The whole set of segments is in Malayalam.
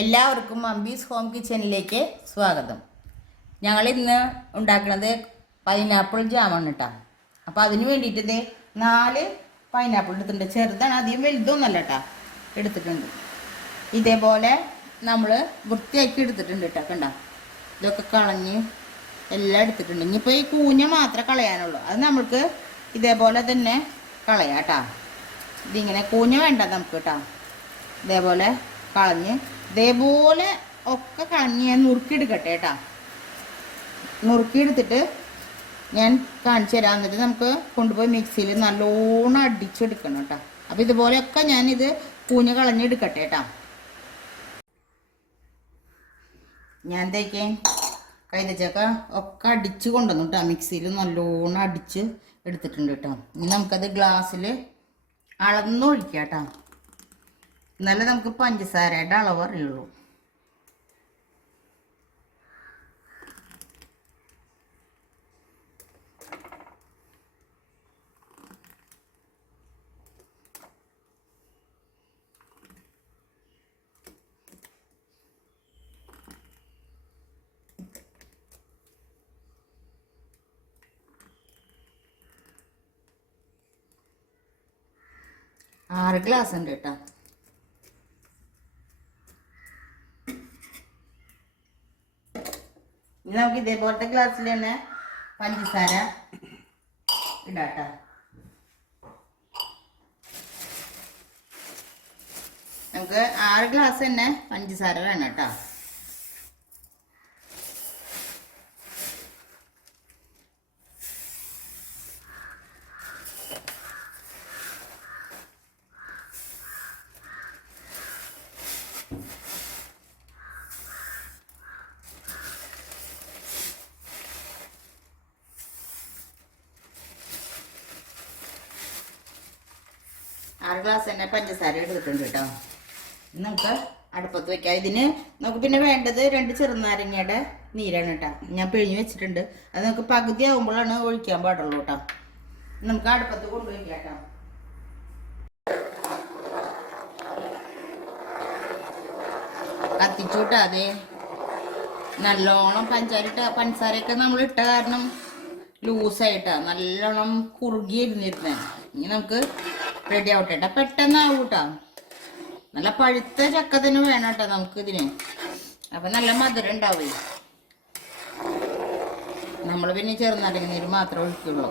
എല്ലാവർക്കും അമ്പീസ് ഹോം കിച്ചണിലേക്ക് സ്വാഗതം. ഞങ്ങൾ ഇന്ന് ഉണ്ടാക്കുന്നത് പൈനാപ്പിൾ ജാമാണ് കേട്ടോ അപ്പോൾ അതിന് വേണ്ടിയിട്ട് നാല് പൈനാപ്പിൾ എടുത്തിട്ടുണ്ട്. ചെറുതാണ് അധികം വലുതൊന്നല്ല കേട്ടോ എടുത്തിട്ടുണ്ട്. ഇതേപോലെ നമ്മൾ വൃത്തിയാക്കി എടുത്തിട്ടുണ്ട് കേട്ടോ കണ്ട? ഇതൊക്കെ കളഞ്ഞ് എല്ലാം എടുത്തിട്ടുണ്ട്. ഇനിയിപ്പോൾ ഈ കൂഞ്ഞ മാത്രമേ കളയാനുള്ളൂ. അത് നമ്മൾക്ക് ഇതേപോലെ തന്നെ കളയാം കേട്ടോ ഇതിങ്ങനെ കൂഞ്ഞ വേണ്ട നമുക്ക് കേട്ടോ ഇതേപോലെ കളഞ്ഞ് ഇതേപോലെ ഒക്കെ കളഞ്ഞ് ഞാൻ നുറുക്കിയെടുക്കട്ടെ കേട്ടാ. നുറുക്കിയെടുത്തിട്ട് ഞാൻ കാണിച്ചു തരാം. എന്നിട്ട് നമുക്ക് കൊണ്ടുപോയി മിക്സിയിൽ നല്ലോണം അടിച്ചെടുക്കണം കേട്ടോ. അപ്പോൾ ഇതുപോലെയൊക്കെ ഞാനിത് കൂഞ്ഞ കളഞ്ഞെടുക്കട്ടെ കേട്ടാ. ഞാൻ തേക്കേ കൈതച്ചക്ക ഒക്കെ അടിച്ച് കൊണ്ടുവന്നു കേട്ടോ. മിക്സിയിൽ നല്ലോണം അടിച്ച് എടുത്തിട്ടുണ്ട് കേട്ടോ. ഇനി നമുക്കത് ഗ്ലാസ്സിൽ അളന്നൊഴിക്കാം കേട്ടോ. എന്നാലേ നമുക്ക് പഞ്ചസാരയുടെ അളവ് അറിയുള്ളൂ. ആറ് ഗ്ലാസ് ഉണ്ട് കേട്ടോ. ഇനി നമുക്ക് ഇതേപോലത്തെ ഗ്ലാസ്സിൽ തന്നെ പഞ്ചസാര ഇടാട്ടോ. നമുക്ക് ആറ് ഗ്ലാസ് തന്നെ പഞ്ചസാര വേണം കേട്ടോ. ആറ് ഗ്ലാസ് തന്നെ പഞ്ചസാര എടുത്തിട്ടുണ്ട് കേട്ടോ. നമുക്ക് അടുപ്പത്ത് വെക്കാം. ഇതിന് നമുക്ക് പിന്നെ വേണ്ടത് രണ്ട് ചെറുനാരങ്ങയുടെ നീരാണ് കേട്ടോ. ഞാൻ പിഴിഞ്ഞ് വെച്ചിട്ടുണ്ട്. അത് നമുക്ക് പകുതി ആകുമ്പോഴാണ് ഒഴിക്കാൻ പാടുള്ളൂ കേട്ടോ. നമുക്ക് അടുപ്പത്ത് കൊണ്ടുപോയി കേട്ടോ. കത്തിച്ചു കൂട്ടാതെ നല്ലോണം പഞ്ചാര ഇട്ട പഞ്ചസാരയൊക്കെ നമ്മൾ ഇട്ട കാരണം ലൂസായിട്ടാ നല്ലോണം കുറുകിയിരുന്നിരുന്നേ. ഇനി നമുക്ക് റെഡി ആവട്ടെ. കേട്ടോ പെട്ടെന്നാവും കേട്ടോ നല്ല പഴുത്ത ചക്ക തന്നെ വേണം കേട്ടോ നമുക്ക് ഇതിന് അപ്പൊ നല്ല മധുരം ഉണ്ടാവേ. നമ്മൾ പിന്നെ ചെറുനാരങ്ങ നീര് മാത്രമേ ഒഴിക്കുള്ളൂ.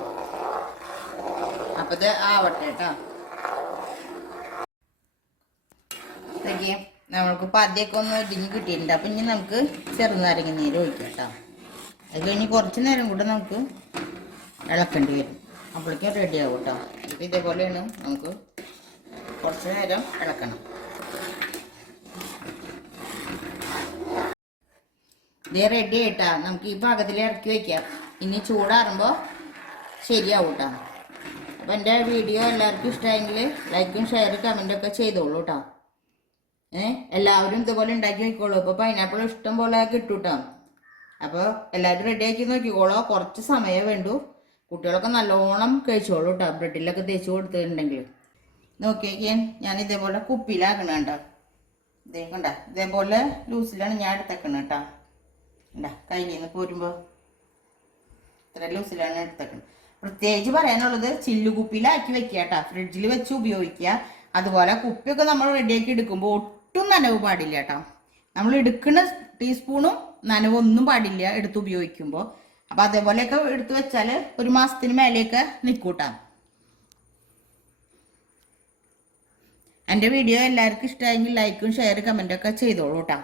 അപ്പൊ ഇത് ആവട്ടെ കേട്ടോ. നമ്മൾക്ക് പതിയൊക്കെ ഒന്ന് ഇടിഞ്ഞ് കിട്ടിയിട്ടുണ്ട്. അപ്പൊ ഇനി നമുക്ക് ചെറുനാരങ്ങ നീര് ഒഴിക്കാം കേട്ടോ. അത് കഴിഞ്ഞ് കുറച്ച് നേരം കൂടെ നമുക്ക് ഇളക്കേണ്ടി വരും. അപ്പോഴേക്കും റെഡി ആവും കേട്ടോ. ഇപ്പം ഇതേപോലെയാണ് നമുക്ക് കുറച്ച് നേരം ഇളക്കണം. ഇതേ റെഡി ആയിട്ടാ. നമുക്ക് ഈ ഭാഗത്തിൽ ഇറക്കി വെക്കാം. ഇനി ചൂടാറുമ്പോൾ ശരിയാവും കേട്ടോ അപ്പം എന്റെ വീഡിയോ എല്ലാവർക്കും ഇഷ്ടമായെങ്കിൽ ലൈക്കും ഷെയർ കമന്റൊക്കെ ചെയ്തോളൂ കേട്ടോ ഏ? എല്ലാവരും ഇതുപോലെ ഉണ്ടാക്കി നോക്കിക്കോളൂ. ഇപ്പോൾ പൈനാപ്പിൾ ഇഷ്ടം പോലെ കിട്ടും കേട്ടോ അപ്പോൾ എല്ലാവരും റെഡി ആക്കി നോക്കിക്കോളൂ. കുറച്ച് സമയം വേണ്ടു. കുട്ടികളൊക്കെ നല്ലോണം കഴിച്ചോളൂ കേട്ടോ ബ്രെഡിലൊക്കെ തേച്ച് കൊടുത്തിട്ടുണ്ടെങ്കിൽ. നോക്കിയേക്കാൻ ഞാൻ ഇതേപോലെ കുപ്പിയിലാക്കണ കേട്ടോ ഇതേ കണ്ട ഇതേപോലെ ലൂസിലാണ് ഞാൻ എടുത്തേക്കണ കേട്ടോ. കണ്ട കയ്യിൽ നിന്ന് പോരുമ്പോൾ ഇത്ര ലൂസിലാണ് എടുത്തേക്കണത് പ്രത്യേകിച്ച് പറയാനുള്ളത് ചില്ലുകുപ്പിയിലാക്കി വെക്കുക കേട്ടോ. ഫ്രിഡ്ജിൽ വെച്ച് ഉപയോഗിക്കുക. അതുപോലെ കുപ്പിയൊക്കെ നമ്മൾ റെഡിയാക്കി എടുക്കുമ്പോൾ ഒട്ടും നനവ് പാടില്ല കേട്ടോ. നമ്മൾ എടുക്കുന്ന ടീസ്പൂണും നനവൊന്നും പാടില്ല എടുത്ത് ഉപയോഗിക്കുമ്പോൾ അപ്പം അതേപോലെയൊക്കെ എടുത്തു വെച്ചാൽ ഒരു മാസത്തിന് മേലെയൊക്കെ നിൽക്കൂട്ടാ എന്റെ വീഡിയോ എല്ലാവർക്കും ഇഷ്ടമായെങ്കിൽ ലൈക്കും ഷെയർ കമന്റൊക്കെ ചെയ്തോളൂ കേട്ടോ